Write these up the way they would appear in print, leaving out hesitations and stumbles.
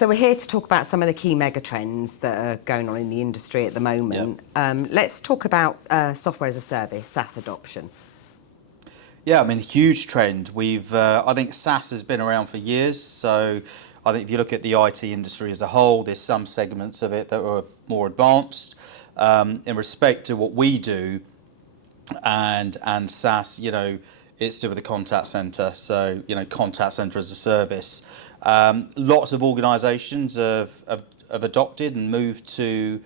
So we're here to talk about some of the key mega trends that are going on in the industry at the moment. Yep. Let's talk about software as a service, SaaS adoption. Yeah, I mean, huge trend. I think SaaS has been around for years. So I think if you look at the IT industry as a whole, there's some segments of it that are more advanced. In respect to what we do and SaaS, it's to do with the contact center. So, contact center as a service. Lots of organizations have adopted and moved to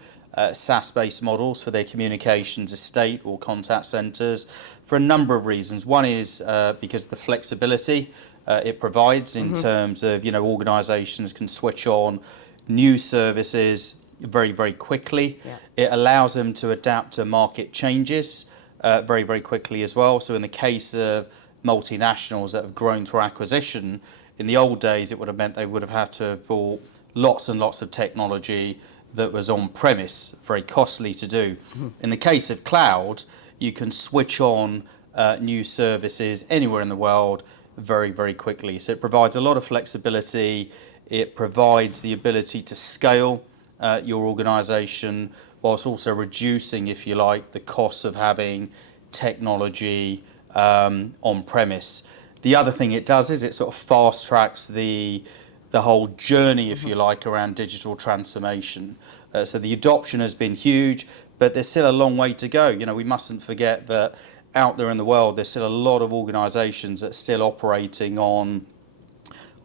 SaaS-based models for their communications estate or contact centers for a number of reasons. One is because of the flexibility it provides in terms of, organizations can switch on new services very, very quickly. Yeah. It allows them to adapt to market changes very, very quickly as well. So in the case of multinationals that have grown through acquisition, in the old days, it would have meant they would have had to have bought lots and lots of technology that was on premise, very costly to do. In the case of cloud, you can switch on new services anywhere in the world very, very quickly. So it provides a lot of flexibility. It provides the ability to scale your organization whilst also reducing, if you like, the costs of having technology on premise. The other thing it does is it sort of fast tracks the whole journey, if you like, around digital transformation. So the adoption has been huge, but there's still a long way to go. We mustn't forget that out there in the world, there's still a lot of organizations that are still operating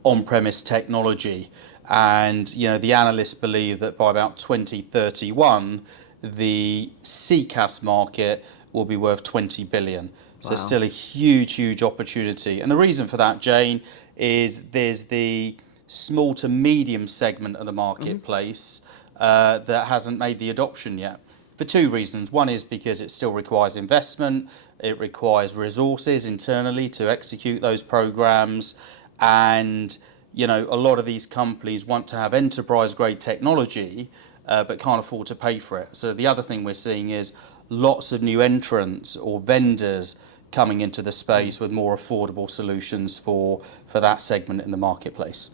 on-premise technology. And, the analysts believe that by about 2031, the CCaaS market will be worth 20 billion. So it's still a huge, huge opportunity. And the reason for that, Jane, is there's the small to medium segment of the marketplace that hasn't made the adoption yet. For two reasons. One is because it still requires investment. It requires resources internally to execute those programs. And, a lot of these companies want to have enterprise-grade technology, but can't afford to pay for it. So the other thing we're seeing is lots of new entrants or vendors coming into the space with more affordable solutions for that segment in the marketplace.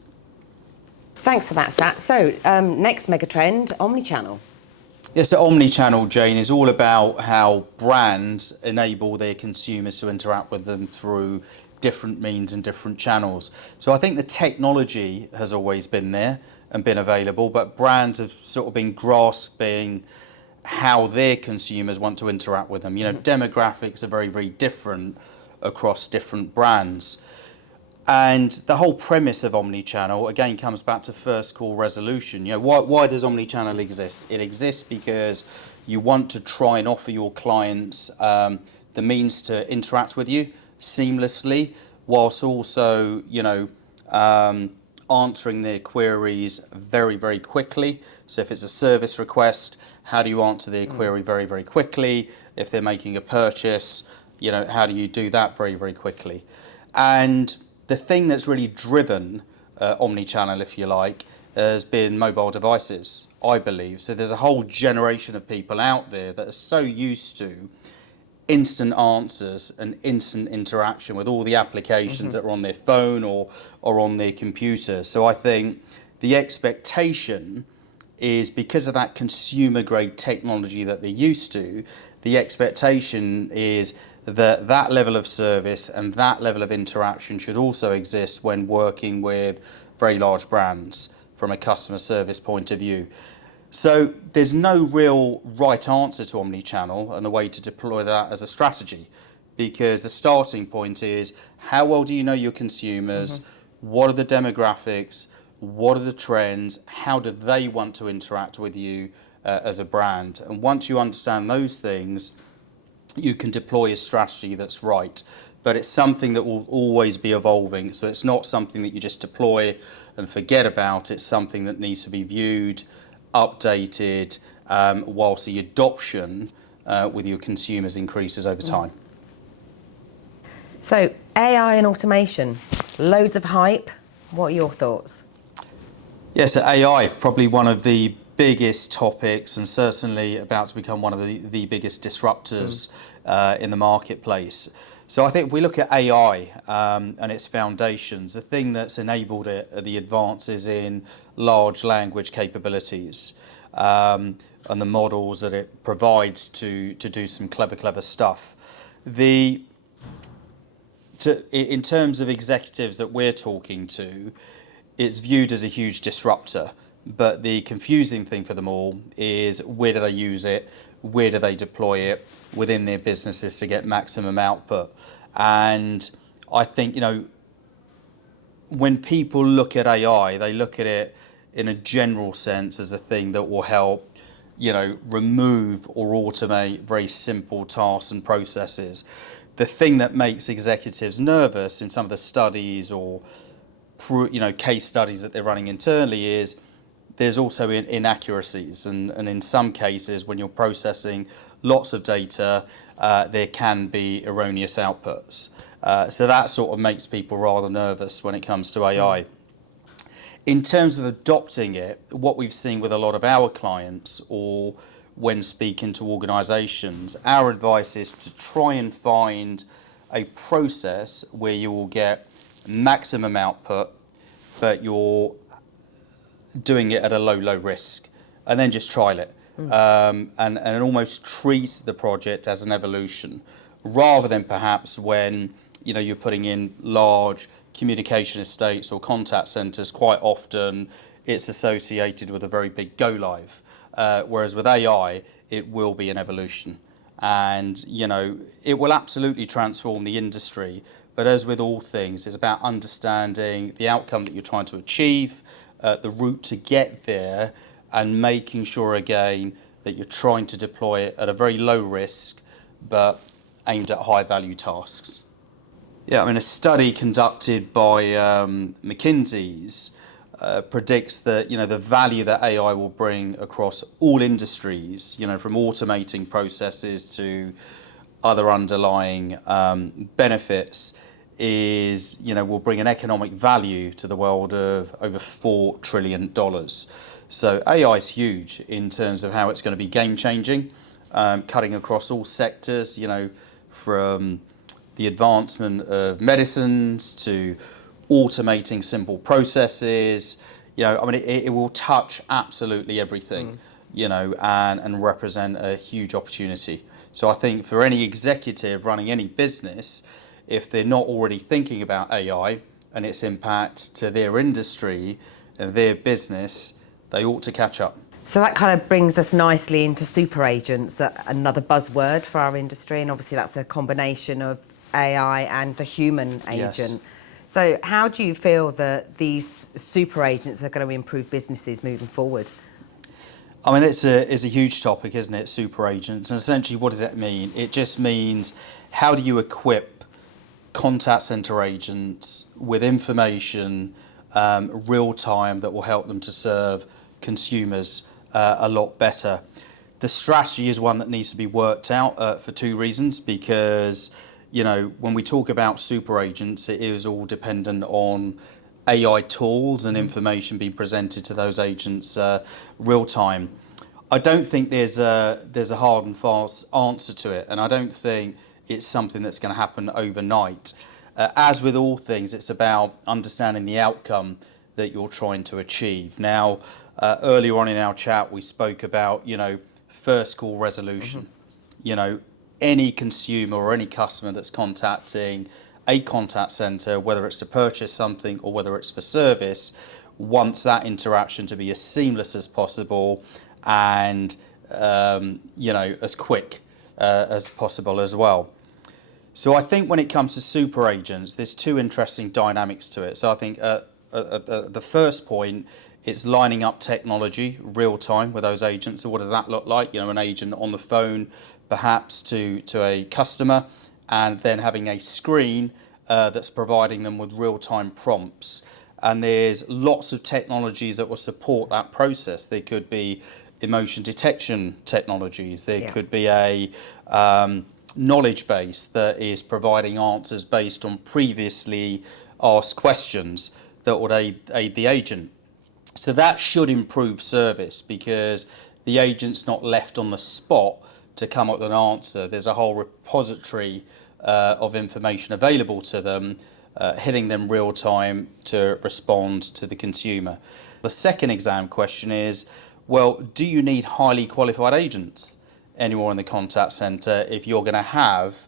Thanks for that, Sat. So next mega trend, omnichannel. Yes, so Omnichannel, Jane, is all about how brands enable their consumers to interact with them through different means and different channels. So I think the technology has always been there and been available, but brands have sort of been grasping how their consumers want to interact with them. Demographics are very, very different across different brands. And the whole premise of Omnichannel, again, comes back to first call resolution. Why does Omnichannel exist? It exists because you want to try and offer your clients the means to interact with you seamlessly, whilst also, answering their queries very, very quickly. So if it's a service request, how do you answer their query very, very quickly? If they're making a purchase, how do you do that very, very quickly? And the thing that's really driven Omnichannel, if you like, has been mobile devices, I believe. So there's a whole generation of people out there that are so used to instant answers and instant interaction with all the applications that are on their phone or on their computer. So I think the expectation is, because of that consumer grade technology that they're used to, the expectation is that that level of service and that level of interaction should also exist when working with very large brands from a customer service point of view. So there's no real right answer to Omnichannel and the way to deploy that as a strategy, because the starting point is, how well do you know your consumers? What are the demographics? What are the trends? How do they want to interact with you as a brand? And once you understand those things, you can deploy a strategy that's right. But it's something that will always be evolving. So it's not something that you just deploy and forget about. It's something that needs to be viewed, updated, whilst the adoption with your consumers increases over time. So AI and automation, loads of hype. What are your thoughts? Yes, so AI, probably one of the biggest topics, and certainly about to become one of the biggest disruptors in the marketplace. So I think if we look at AI and its foundations, the thing that's enabled it are the advances in large language capabilities and the models that it provides to do some clever stuff. In terms of executives that we're talking to, it's viewed as a huge disruptor. But the confusing thing for them all is where do they use it? Where do they deploy it within their businesses to get maximum output? And I think, when people look at AI, they look at it in a general sense as a thing that will help, remove or automate very simple tasks and processes. The thing that makes executives nervous in some of the studies or case studies that they're running internally is there's also inaccuracies, and in some cases when you're processing lots of data, there can be erroneous outputs. So that sort of makes people rather nervous when it comes to AI. In terms of adopting it, what we've seen with a lot of our clients or when speaking to organisations, our advice is to try and find a process where you will get maximum output, but you're doing it at a low risk, and then just trial it and almost treat the project as an evolution, rather than perhaps when you're putting in large communication estates or contact centres. Quite often it's associated with a very big go live, whereas with AI it will be an evolution, and it will absolutely transform the industry. But as with all things, it's about understanding the outcome that you're trying to achieve, the route to get there, and making sure again that you're trying to deploy it at a very low risk but aimed at high value tasks. Yeah, I mean, a study conducted by McKinsey's predicts that the value that AI will bring across all industries, from automating processes to other underlying benefits, is will bring an economic value to the world of over $4 trillion. So AI is huge in terms of how it's going to be game changing, cutting across all sectors, from the advancement of medicines to automating simple processes. It will touch absolutely everything, and represent a huge opportunity. So I think for any executive running any business, if they're not already thinking about AI and its impact to their industry and their business, they ought to catch up. So that kind of brings us nicely into super agents, another buzzword for our industry, and obviously that's a combination of AI and the human agent. Yes. So how do you feel that these super agents are going to improve businesses moving forward? I mean, it's a huge topic, isn't it, super agents? And essentially, what does that mean? It just means, how do you equip contact center agents with information real time that will help them to serve consumers a lot better? The strategy is one that needs to be worked out for two reasons, because when we talk about super agents, it is all dependent on AI tools and information being presented to those agents real time. I don't think there's a hard and fast answer to it, and I don't think it's something that's going to happen overnight. As with all things, it's about understanding the outcome that you're trying to achieve. Now, earlier on in our chat, we spoke about first call resolution. Any consumer or any customer that's contacting a contact center, whether it's to purchase something or whether it's for service, wants that interaction to be as seamless as possible and as quick as possible as well. So I think when it comes to super agents, there's two interesting dynamics to it. So I think the first point is lining up technology real time with those agents. So what does that look like? An agent on the phone perhaps to a customer, and then having a screen that's providing them with real-time prompts. And there's lots of technologies that will support that process. There could be emotion detection technologies. There could be a knowledge base that is providing answers based on previously asked questions that would aid the agent. So that should improve service, because the agent's not left on the spot to come up with an answer. There's a whole repository of information available to them, hitting them real time to respond to the consumer. The second exam question is, well, do you need highly qualified agents anymore in the contact center if you're going to have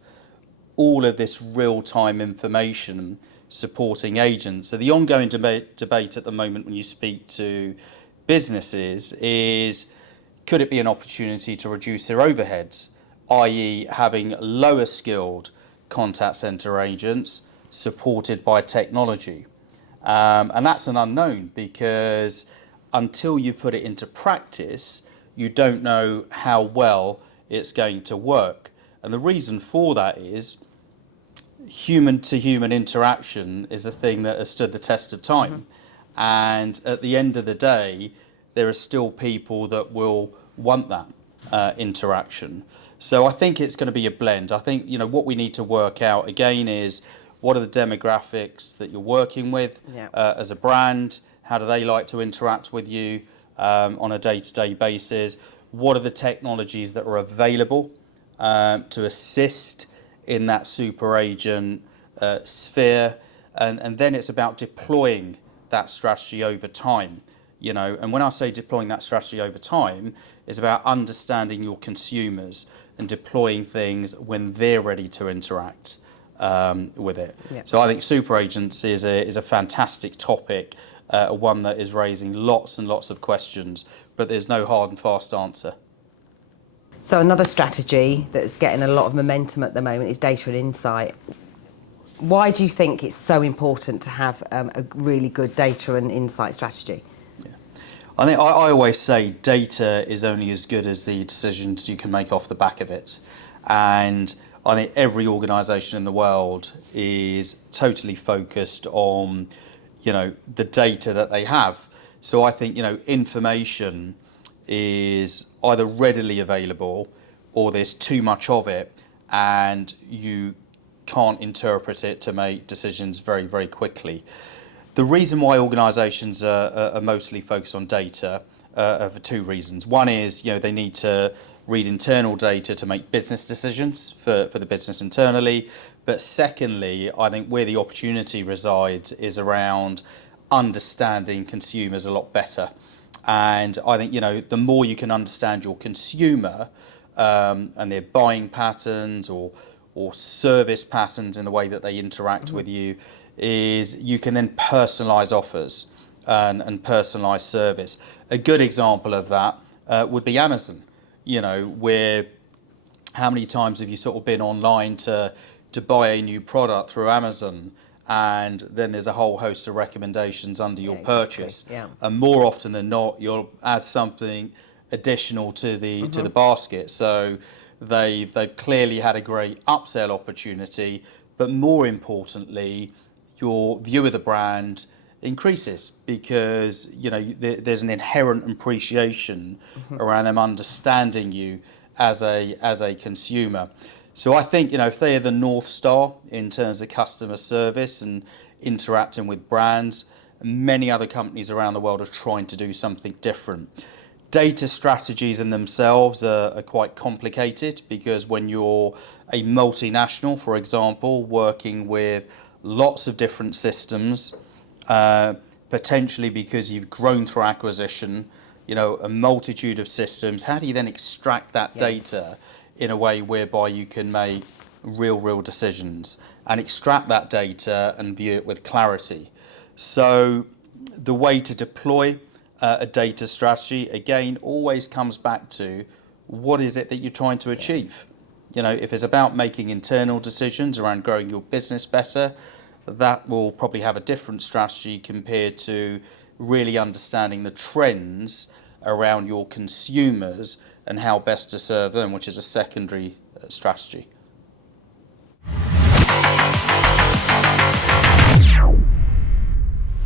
all of this real-time information supporting agents? So the ongoing debate at the moment when you speak to businesses is, could it be an opportunity to reduce their overheads, i.e. having lower skilled contact center agents supported by technology? And that's an unknown, because until you put it into practice, you don't know how well it's going to work. And the reason for that is human to human interaction is a thing that has stood the test of time. And at the end of the day, there are still people that will want that interaction. So I think it's going to be a blend. I think, what we need to work out again is, what are the demographics that you're working with as a brand? How do they like to interact with you on a day-to-day basis? What are the technologies that are available to assist in that super agent sphere? And then it's about deploying that strategy over time. And when I say deploying that strategy over time, it's about understanding your consumers and deploying things when they're ready to interact with it. So I think super agents is a fantastic topic, one that is raising lots and lots of questions, but there's no hard and fast answer. So another strategy that's getting a lot of momentum at the moment is data and insight. Why do you think it's so important to have a really good data and insight strategy? I think I always say data is only as good as the decisions you can make off the back of it. And I think every organisation in the world is totally focused on, the data that they have. So I think, information is either readily available or there's too much of it and you can't interpret it to make decisions very, very quickly. The reason why organisations are mostly focused on data are for two reasons. One is, they need to read internal data to make business decisions for the business internally. But secondly, I think where the opportunity resides is around understanding consumers a lot better. And I think, the more you can understand your consumer and their buying patterns or service patterns in the way that they interact with you, is you can then personalise offers and personalise service. A good example of that would be Amazon. Where how many times have you sort of been online to buy a new product through Amazon, and then there's a whole host of recommendations under your purchase, and more often than not you'll add something additional to the basket. So they've clearly had a great upsell opportunity, but more importantly, your view of the brand increases because there's an inherent appreciation around them understanding you as a consumer. So I think if they're the North Star in terms of customer service and interacting with brands, many other companies around the world are trying to do something different. Data strategies in themselves are quite complicated, because when you're a multinational, for example, working with lots of different systems, potentially because you've grown through acquisition, a multitude of systems, how do you then extract that data in a way whereby you can make real decisions and extract that data and view it with clarity? So the way to deploy a data strategy, again, always comes back to what is it that you're trying to achieve. If it's about making internal decisions around growing your business better, that will probably have a different strategy compared to really understanding the trends around your consumers and how best to serve them, which is a secondary strategy.